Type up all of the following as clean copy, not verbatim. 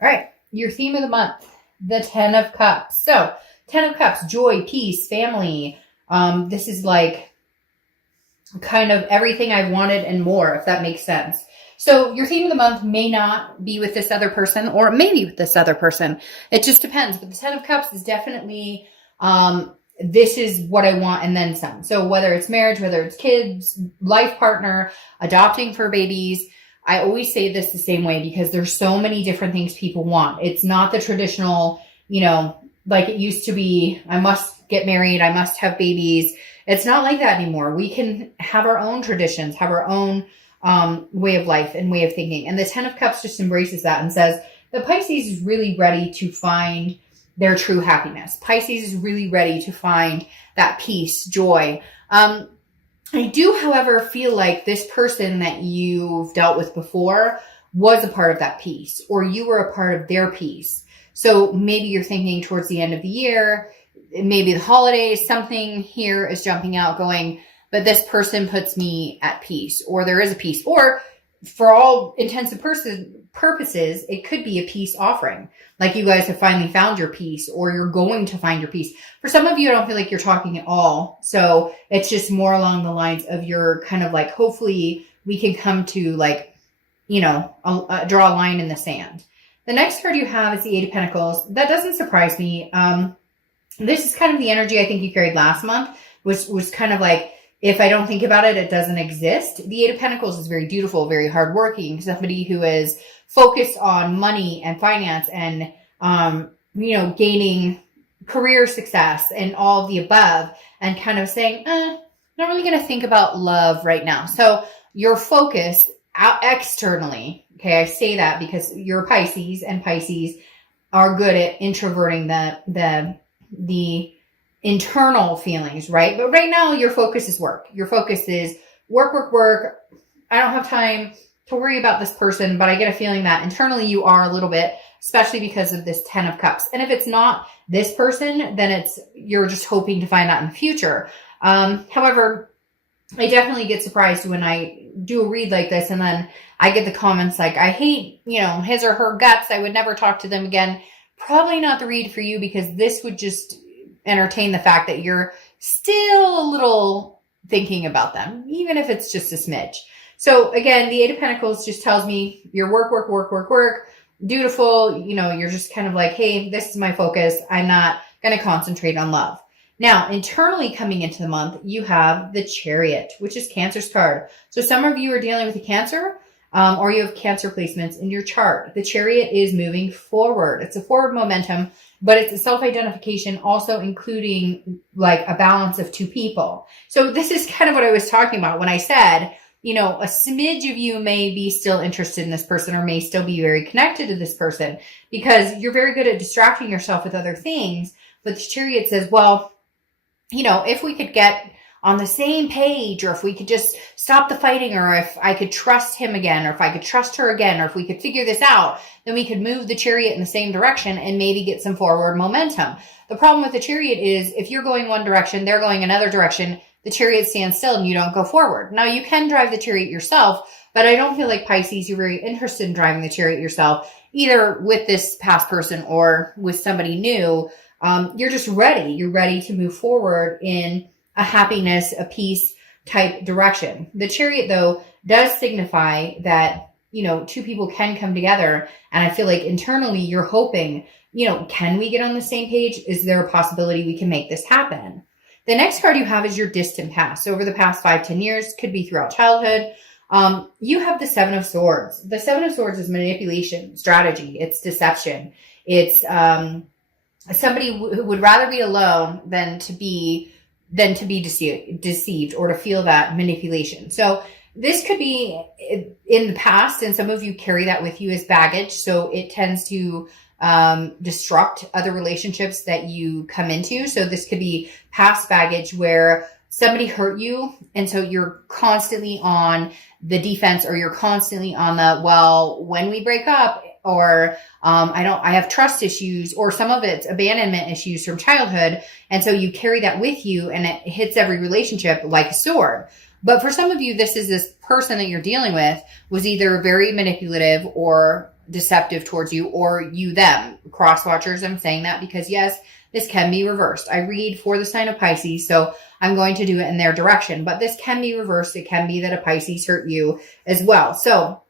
All right, your theme of the month, the 10 of Cups. So 10 of Cups, joy, peace, family. This is like kind of everything I wanted and more, if that makes sense. So your theme of the month may not be with this other person, or maybe with this other person. It just depends. But the 10 of Cups is definitely, this is what I want and then some. So whether it's marriage, whether it's kids, life partner, adopting for babies, I always say this the same way because there's so many different things people want. It's not the traditional, like it used to be, I must get married, I must have babies. It's not like that anymore. We can have our own traditions, have our own way of life and way of thinking. And the 10 of Cups just embraces that and says that Pisces is really ready to find their true happiness. Pisces is really ready to find that peace, joy. I do, however, feel like this person that you've dealt with before was a part of that peace, or you were a part of their peace. So maybe you're thinking towards the end of the year, maybe the holidays, something here is jumping out going, but this person puts me at peace, or there is a peace, or for all intents and purposes, it could be a peace offering. Like you guys have finally found your peace, or you're going to find your peace. For some of you, I don't feel like you're talking at all. So it's just more along the lines of your kind of like, hopefully we can come to like, draw a line in the sand. The next card you have is the 8 of Pentacles. That doesn't surprise me. This is kind of the energy I think you carried last month, which was kind of like, if I don't think about it, it doesn't exist. The 8 of Pentacles is very dutiful, very hardworking, somebody who is focused on money and finance and, gaining career success and all of the above, and kind of saying, not really going to think about love right now. So your focus out externally, okay, I say that because you're a Pisces, and Pisces are good at introverting the internal feelings, right? But right now your focus is work. Your focus is work, work, work. I don't have time to worry about this person, but I get a feeling that internally you are a little bit, especially because of this 10 of Cups. And if it's not this person, then you're just hoping to find out in the future. However, I definitely get surprised when I do a read like this and then I get the comments like, I hate, his or her guts. I would never talk to them again. Probably not the read for you, because this would just entertain the fact that you're still a little thinking about them, even if it's just a smidge. So again, the 8 of Pentacles just tells me you're work, work, work, work, work, dutiful. You're just kind of like, hey, this is my focus. I'm not going to concentrate on love. Now, internally coming into the month, you have the Chariot, which is Cancer's card. So some of you are dealing with a Cancer, or you have Cancer placements in your chart. The Chariot is moving forward. It's a forward momentum, but it's a self-identification, also including like a balance of two people. So this is kind of what I was talking about when I said, a smidge of you may be still interested in this person, or may still be very connected to this person, because you're very good at distracting yourself with other things. But the Chariot says, well, if we could get on the same page, or if we could just stop the fighting, or if I could trust him again, or if I could trust her again, or if we could figure this out, then we could move the Chariot in the same direction and maybe get some forward momentum. The problem with the Chariot is if you're going one direction, they're going another direction, the Chariot stands still and you don't go forward. Now you can drive the Chariot yourself, but I don't feel like Pisces, you're very interested in driving the Chariot yourself, either with this past person or with somebody new. You're just ready. You're ready to move forward in a happiness, a peace type direction. The Chariot, though, does signify that, two people can come together. And I feel like internally you're hoping, can we get on the same page? Is there a possibility we can make this happen? The next card you have is your distant past. So over the past 5-10 years, could be throughout childhood. You have the 7 of Swords. The 7 of Swords is manipulation, strategy. It's deception. It's somebody who would rather be alone than to be deceived or to feel that manipulation. So this could be in the past, and some of you carry that with you as baggage. So it tends to disrupt other relationships that you come into. So this could be past baggage where somebody hurt you, and so you're constantly on the defense, or you're constantly on the, well, when we break up, or I have trust issues, or some of it's abandonment issues from childhood. And so you carry that with you, and it hits every relationship like a sword. But for some of you, this person that you're dealing with was either very manipulative or deceptive towards you, or you them. Cross watchers, I'm saying that because yes, this can be reversed. I read for the sign of Pisces, so I'm going to do it in their direction, but this can be reversed. It can be that a Pisces hurt you as well. So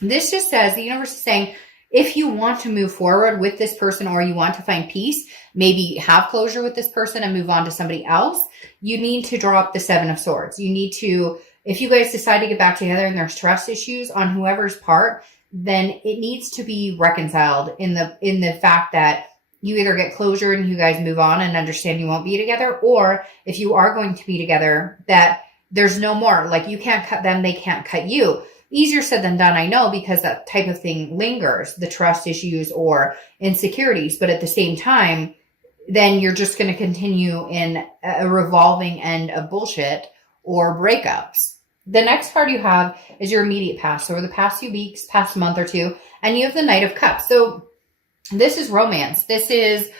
this just says the universe is saying, if you want to move forward with this person, or you want to find peace, maybe have closure with this person and move on to somebody else, you need to drop the Seven of Swords. You need to, if you guys decide to get back together and there's trust issues on whoever's part, then it needs to be reconciled in the fact that you either get closure and you guys move on and understand you won't be together, or if you are going to be together, that there's no more. Like, you can't cut them, they can't cut you. Easier said than done, I know, because that type of thing lingers, the trust issues or insecurities. But at the same time, then you're just going to continue in a revolving end of bullshit or breakups. The next card you have is your immediate past. So over the past few weeks, past month or two, and you have the Knight of Cups. So this is romance. This is,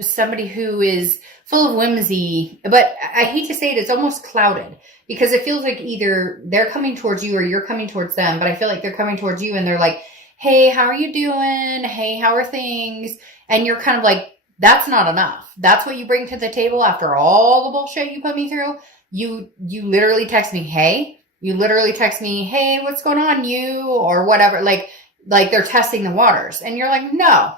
somebody who is full of whimsy, but I hate to say it, it's almost clouded, because it feels like either they're coming towards you or you're coming towards them. But I feel like they're coming towards you and they're like, hey, how are you doing? Hey, how are things? And you're kind of like, that's not enough. That's what you bring to the table after all the bullshit you put me through. You literally text me, hey, hey, what's going on, you, or whatever. Like they're testing the waters, and you're like, no.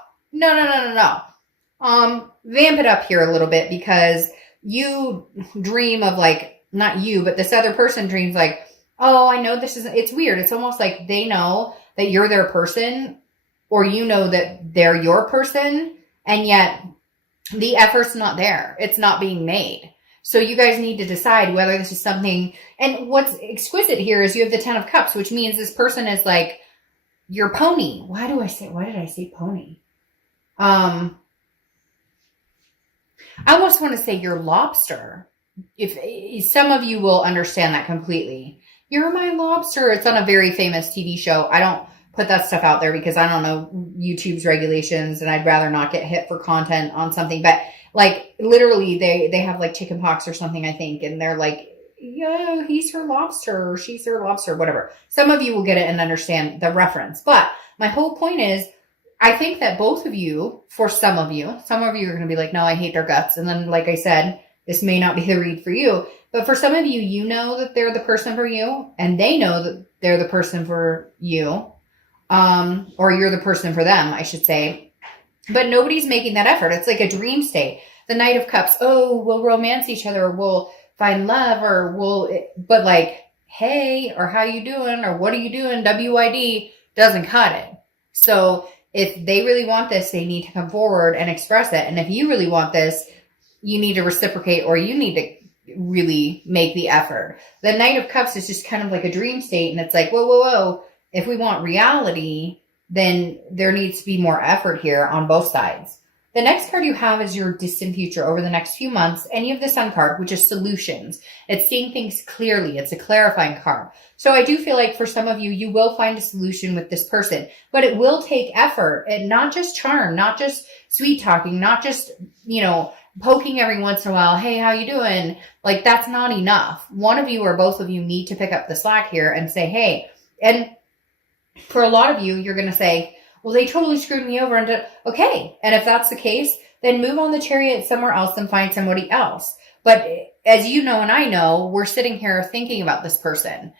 Vamp it up here a little bit, because you dream of, like, not you, but this other person dreams like, oh, I know this is, it's weird. It's almost like they know that you're their person, or you know that they're your person, and yet the effort's not there. It's not being made. So you guys need to decide whether this is something, and what's exquisite here is you have the Ten of Cups, which means this person is like your pony. Why did I say pony? I almost want to say your lobster. If some of you will understand that completely. You're my lobster. It's on a very famous TV show. I don't put that stuff out there because I don't know YouTube's regulations, and I'd rather not get hit for content on something. But like, literally they have like chicken pox or something, I think. And they're like, yeah, he's her lobster, or she's her lobster, whatever. Some of you will get it and understand the reference. But my whole point is, I think that both of you, for some of you are going to be like, no, I hate their guts. And then, like I said, this may not be the read for you. But for some of you, you know that they're the person for you, and they know that they're the person for you. Or you're the person for them, I should say. But nobody's making that effort. It's like a dream state. The Knight of Cups, oh, we'll romance each other, we'll find love, but like, hey, or how you doing, or what are you doing, WID, doesn't cut it. So if they really want this, they need to come forward and express it. And if you really want this, you need to reciprocate, or you need to really make the effort. The Knight of Cups is just kind of like a dream state. And it's like, whoa. If we want reality, then there needs to be more effort here on both sides. The next card you have is your distant future over the next few months. And you have the Sun card, which is solutions. It's seeing things clearly. It's a clarifying card. So I do feel like for some of you, you will find a solution with this person, but it will take effort, and not just charm, not just sweet talking, not just, poking every once in a while. Hey, how you doing? Like, that's not enough. One of you or both of you need to pick up the slack here and say, hey, and for a lot of you, you're going to say, well, they totally screwed me over. And okay. And if that's the case, then move on the chariot somewhere else and find somebody else. But as you know, and I know, we're sitting here thinking about this person.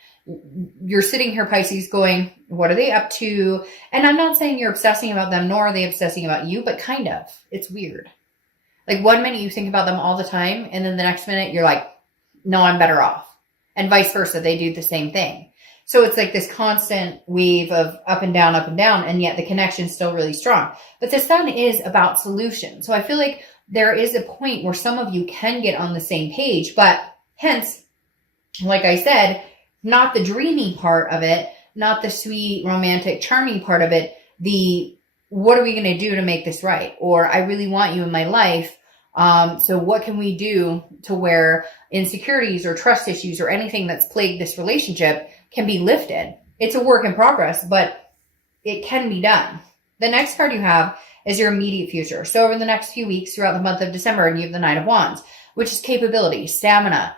You're sitting here, Pisces, going, what are they up to? And I'm not saying you're obsessing about them, nor are they obsessing about you, but kind of. It's weird. Like, one minute you think about them all the time, and then the next minute you're like, no, I'm better off. And vice versa. They do the same thing. So it's like this constant wave of up and down, and yet the connection's still really strong. But the Sun is about solution. So I feel like there is a point where some of you can get on the same page, but hence, like I said, not the dreamy part of it, not the sweet, romantic, charming part of it, the what are we going to do to make this right? Or I really want you in my life. So what can we do to where insecurities or trust issues or anything that's plagued this relationship can be lifted? It's a work in progress, but it can be done. The next card you have is your immediate future. So over the next few weeks throughout the month of December, and you have the Knight of Wands, which is capability, stamina.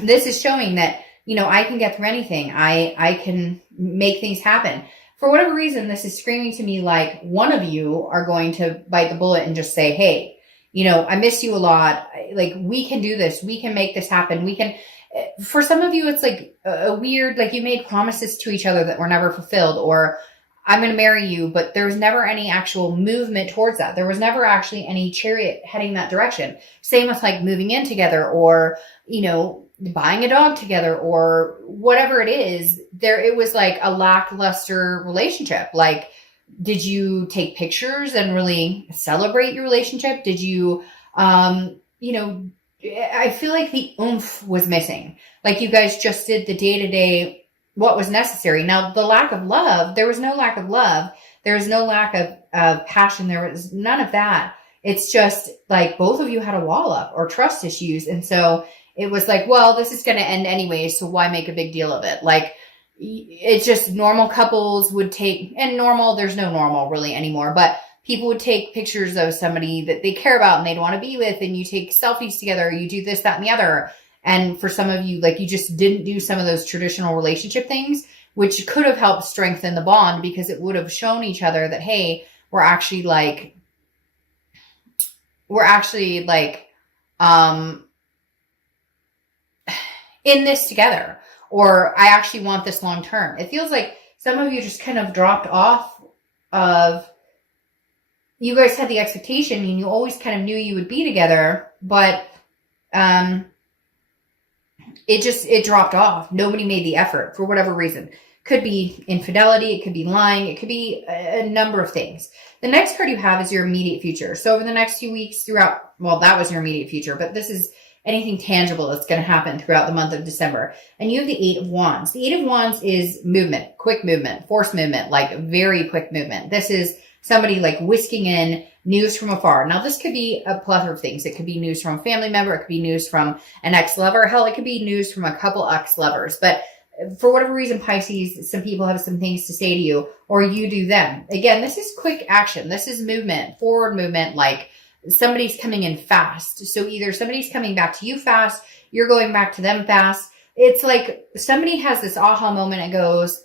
This is showing that, I can get through anything. I can make things happen. For whatever reason, this is screaming to me like one of you are going to bite the bullet and just say, hey, you know, I miss you a lot. Like, we can do this. We can make this happen. We can. For some of you, it's like a weird, like you made promises to each other that were never fulfilled, or I'm going to marry you, but there was never any actual movement towards that. There was never actually any chariot heading that direction. Same with like moving in together, or, you know, buying a dog together, or whatever it is. It was like a lackluster relationship. Like, did you take pictures and really celebrate your relationship? Did you, you know, I feel like the oomph was missing. Like, you guys just did the day-to-day, what was necessary. Now, the lack of love, there was no lack of love. There was no lack of passion. There was none of that. It's just like both of you had a wall up or trust issues. And so it was like, well, this is going to end anyway, so why make a big deal of it? Like, it's just normal couples would take, and normal, there's no normal really anymore, but people would take pictures of somebody that they care about and they'd want to be with, and you take selfies together, you do this, that, and the other. And for some of you, like, you just didn't do some of those traditional relationship things, which could have helped strengthen the bond, because it would have shown each other that, hey, we're actually like, in this together, or I actually want this long term. It feels like some of you just kind of dropped off of, you guys had the expectation and you always kind of knew you would be together, but it dropped off. Nobody made the effort for whatever reason. Could be infidelity, it could be lying, it could be a number of things. The next card you have is your immediate future. So over the next few weeks throughout, well, that was your immediate future, but this is anything tangible that's going to happen throughout the month of December. And you have the 8 of Wands. The 8 of Wands is movement, quick movement, force movement, like very quick movement. This is somebody like whisking in news from afar. Now, this could be a plethora of things. It could be news from a family member. It could be news from an ex-lover. Hell, it could be news from a couple ex-lovers. But for whatever reason, Pisces, some people have some things to say to you, or you do them. Again, this is quick action. This is movement, forward movement, like somebody's coming in fast. So either somebody's coming back to you fast, you're going back to them fast. It's like somebody has this aha moment and goes,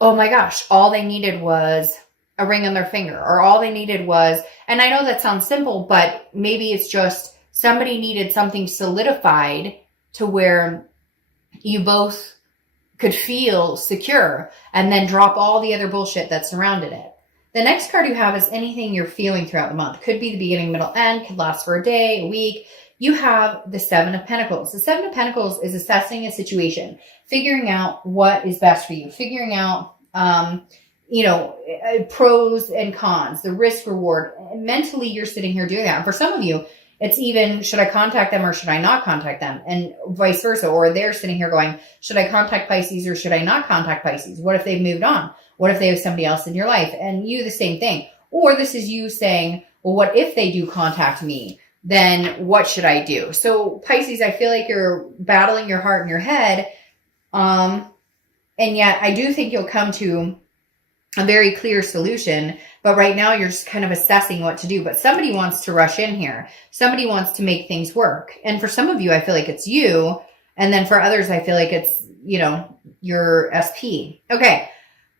oh my gosh, all they needed was a ring on their finger, or all they needed was, and I know that sounds simple, but maybe it's just somebody needed something solidified to where you both could feel secure, and then drop all the other bullshit that surrounded it. The next card you have is anything you're feeling throughout the month. Could be the beginning, middle, end, could last for a day, a week. You have the 7 of Pentacles. The 7 of Pentacles is assessing a situation, figuring out what is best for you, figuring out, pros and cons, the risk reward. Mentally, you're sitting here doing that. And for some of you, it's even, should I contact them or should I not contact them? And vice versa. Or they're sitting here going, should I contact Pisces or should I not contact Pisces? What if they've moved on? What if they have somebody else in your life? And you, the same thing. Or this is you saying, well, what if they do contact me? Then what should I do? So Pisces, I feel like you're battling your heart and your head. And yet I do think you'll come to a very clear solution, but right now you're just kind of assessing what to do. But somebody wants to rush in here. Somebody wants to make things work. And for some of you, I feel like it's you. And then for others, I feel like it's, your SP. Okay.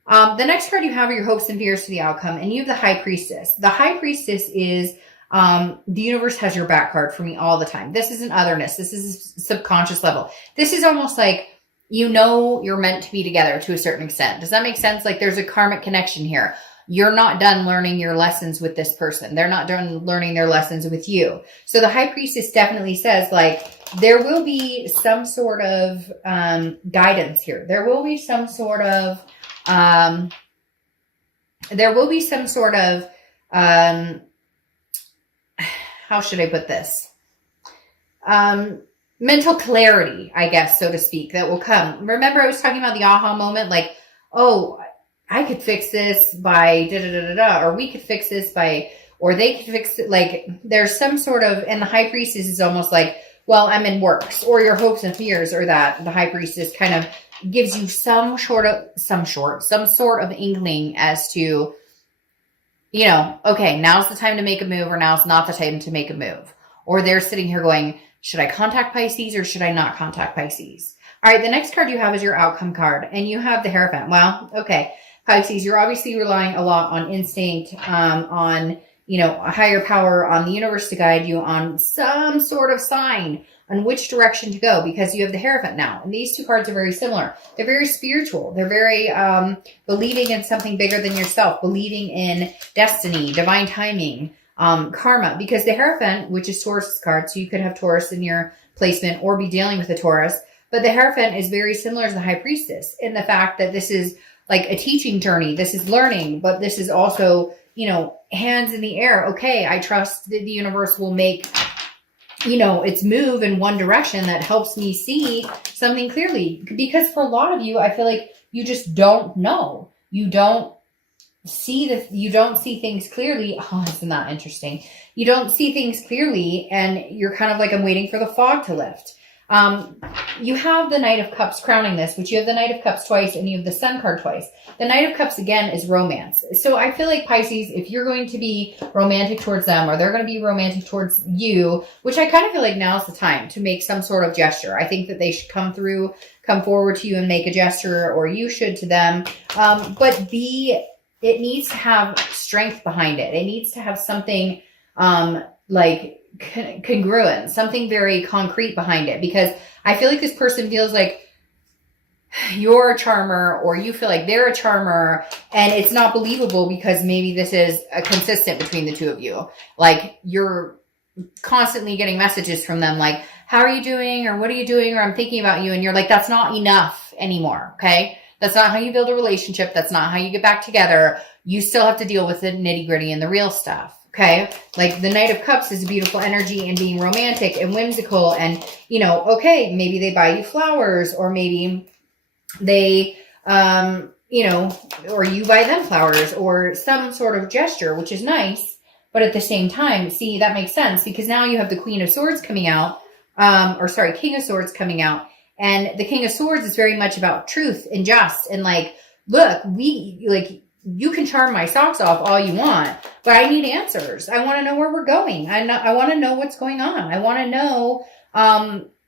The next card you have are your hopes and fears for the outcome. And you have the High Priestess. The High Priestess is, the universe has your back card for me all the time. This is an otherness. This is a subconscious level. This is almost like, you're meant to be together to a certain extent. Does that make sense? Like, there's a karmic connection here. You're not done learning your lessons with this person. They're not done learning their lessons with you. So the High Priestess definitely says, like, there will be some sort of guidance here. There will be some sort of, how should I put this? Mental clarity, I guess, so to speak, that will come. Remember, I was talking about the aha moment, like, oh, I could fix this by da-da-da-da-da, or we could fix this by, or they could fix it. Like, there's some sort of, and the High Priestess is almost like, well, I'm in works, or your hopes and fears, or that the High Priestess kind of gives you some sort of inkling as to, okay, now's the time to make a move, or now's not the time to make a move. Or they're sitting here going, should I contact Pisces or should I not contact Pisces? All right, the next card you have is your outcome card, and you have the Hierophant. Well, okay, Pisces, you're obviously relying a lot on instinct, on, you know, a higher power, on the universe to guide you, on some sort of sign on which direction to go, because you have the Hierophant now. And these two cards are very similar. They're very spiritual. They're very believing in something bigger than yourself, believing in destiny, divine timing, karma, because the Hierophant, which is Taurus card, so you could have Taurus in your placement or be dealing with a Taurus, but the Hierophant is very similar to the High Priestess in the fact that this is like a teaching journey. This is learning, but this is also, you know, hands in the air. Okay, I trust that the universe will make, you know, its move in one direction that helps me see something clearly. Because for a lot of you, I feel like you just don't know. You don't see things clearly. Oh, isn't that interesting? You don't see things clearly, and you're kind of like, I'm waiting for the fog to lift. You have the Knight of Cups crowning this, which you have the Knight of Cups twice and you have the Sun card twice. The Knight of Cups, again, is romance. So I feel like, Pisces, if you're going to be romantic towards them, or they're going to be romantic towards you, which I kind of feel like now's the time to make some sort of gesture. I think that they should come forward to you and make a gesture, or you should to them. But it needs to have strength behind it. It needs to have something, like congruent, something very concrete behind it, because I feel like this person feels like you're a charmer, or you feel like they're a charmer, and it's not believable because maybe this is a consistent between the two of you. Like, you're constantly getting messages from them like, how are you doing, or what are you doing, or I'm thinking about you, and you're like, that's not enough anymore. Okay, that's not how you build a relationship. That's not how you get back together. You still have to deal with the nitty gritty and the real stuff. Okay, like the Knight of Cups is a beautiful energy and being romantic and whimsical, and, you know, okay, maybe they buy you flowers, or maybe they, you know, or you buy them flowers, or some sort of gesture, which is nice. But at the same time, see, that makes sense, because now you have the Queen of Swords coming out, King of Swords coming out, and the King of Swords is very much about truth and just, and like, look, you can charm my socks off all you want, but I need answers. I want to know where we're going. I want to know what's going on. I want to know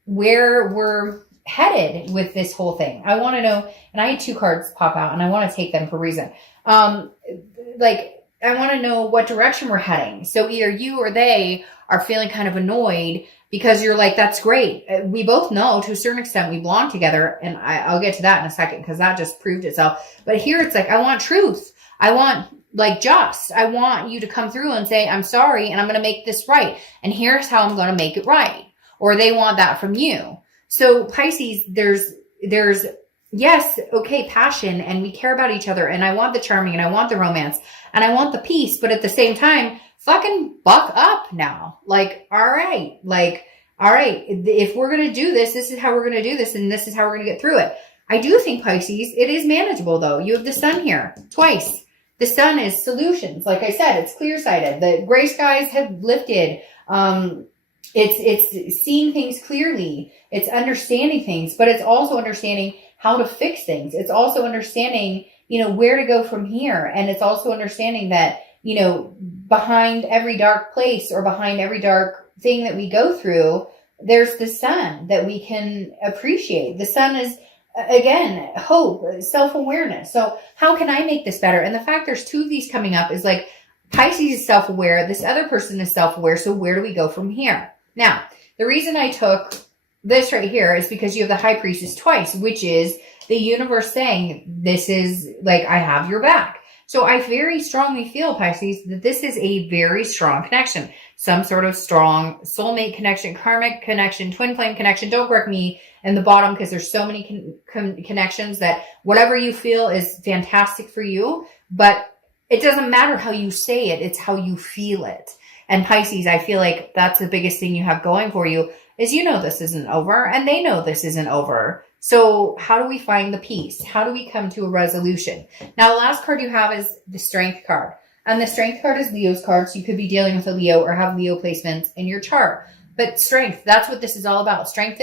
where we're headed with this whole thing. I want to know, and I had two cards pop out, and I want to take them for a reason. Like, I want to know what direction we're heading. So either you or they are feeling kind of annoyed because you're like, that's great. We both know to a certain extent we belong together. And I'll get to that in a second, because that just proved itself. But here it's like, I want truth. I want I want you to come through and say, I'm sorry, and I'm going to make this right. And here's how I'm going to make it right. Or they want that from you. So Pisces, there's yes, okay, passion, and we care about each other. And I want the charming, and I want the romance, and I want the peace. But at the same time, fucking buck up now. Like, all right, if we're going to do this, this is how we're going to do this, and this is how we're going to get through it. I do think, Pisces, it is manageable, though. You have the Sun here twice. The Sun is solutions. Like I said, it's clear-sighted. The gray skies have lifted. It's seeing things clearly. It's understanding things, but it's also understanding how to fix things. It's also understanding, you know, where to go from here. And it's also understanding that, you know, behind every dark place, or behind every dark thing that we go through, there's the Sun that we can appreciate. The Sun is, again, hope, self-awareness. So how can I make this better? And the fact there's two of these coming up is like, Pisces is self-aware. This other person is self-aware. So where do we go from here? Now, the reason I took this right here is because you have the High Priestess twice, which is the universe saying, this is like, I have your back. So I very strongly feel, Pisces, that this is a very strong connection. Some sort of strong soulmate connection, karmic connection, twin flame connection. Don't correct me in the bottom, because there's so many connections that whatever you feel is fantastic for you. But it doesn't matter how you say it. It's how you feel it. And Pisces, I feel like that's the biggest thing you have going for you, is you know this isn't over, and they know this isn't over. So how do we find the peace? How do we come to a resolution? Now, the last card you have is the Strength card. And the Strength card is Leo's card, so you could be dealing with a Leo or have Leo placements in your chart. But strength, that's what this is all about. Strength,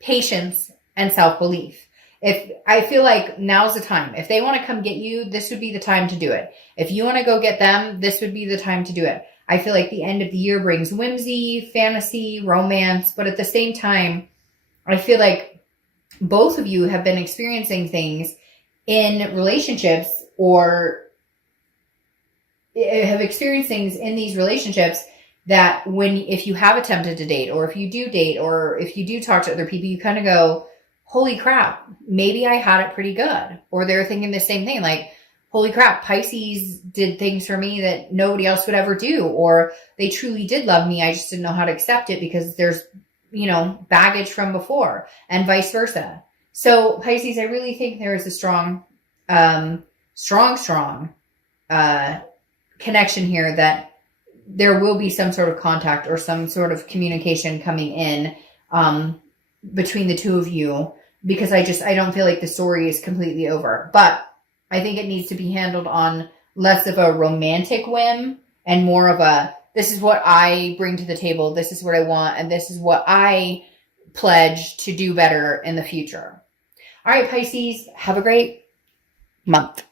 patience, and self-belief. If I feel like now's the time. If they want to come get you, this would be the time to do it. If you want to go get them, this would be the time to do it. I feel like the end of the year brings whimsy, fantasy, romance, but at the same time, I feel like both of you have been experiencing things in relationships, or have experienced things in these relationships that if you have attempted to date, or if you do date, or if you do talk to other people, you kind of go, holy crap, maybe I had it pretty good. Or they're thinking the same thing, like, holy crap, Pisces did things for me that nobody else would ever do. Or they truly did love me. I just didn't know how to accept it because there's, baggage from before, and vice versa. So Pisces, I really think there is a strong connection here, that there will be some sort of contact or some sort of communication coming in between the two of you, because I don't feel like the story is completely over. But I think it needs to be handled on less of a romantic whim and more of a, this is what I bring to the table, this is what I want, and this is what I pledge to do better in the future. All right, Pisces, have a great month.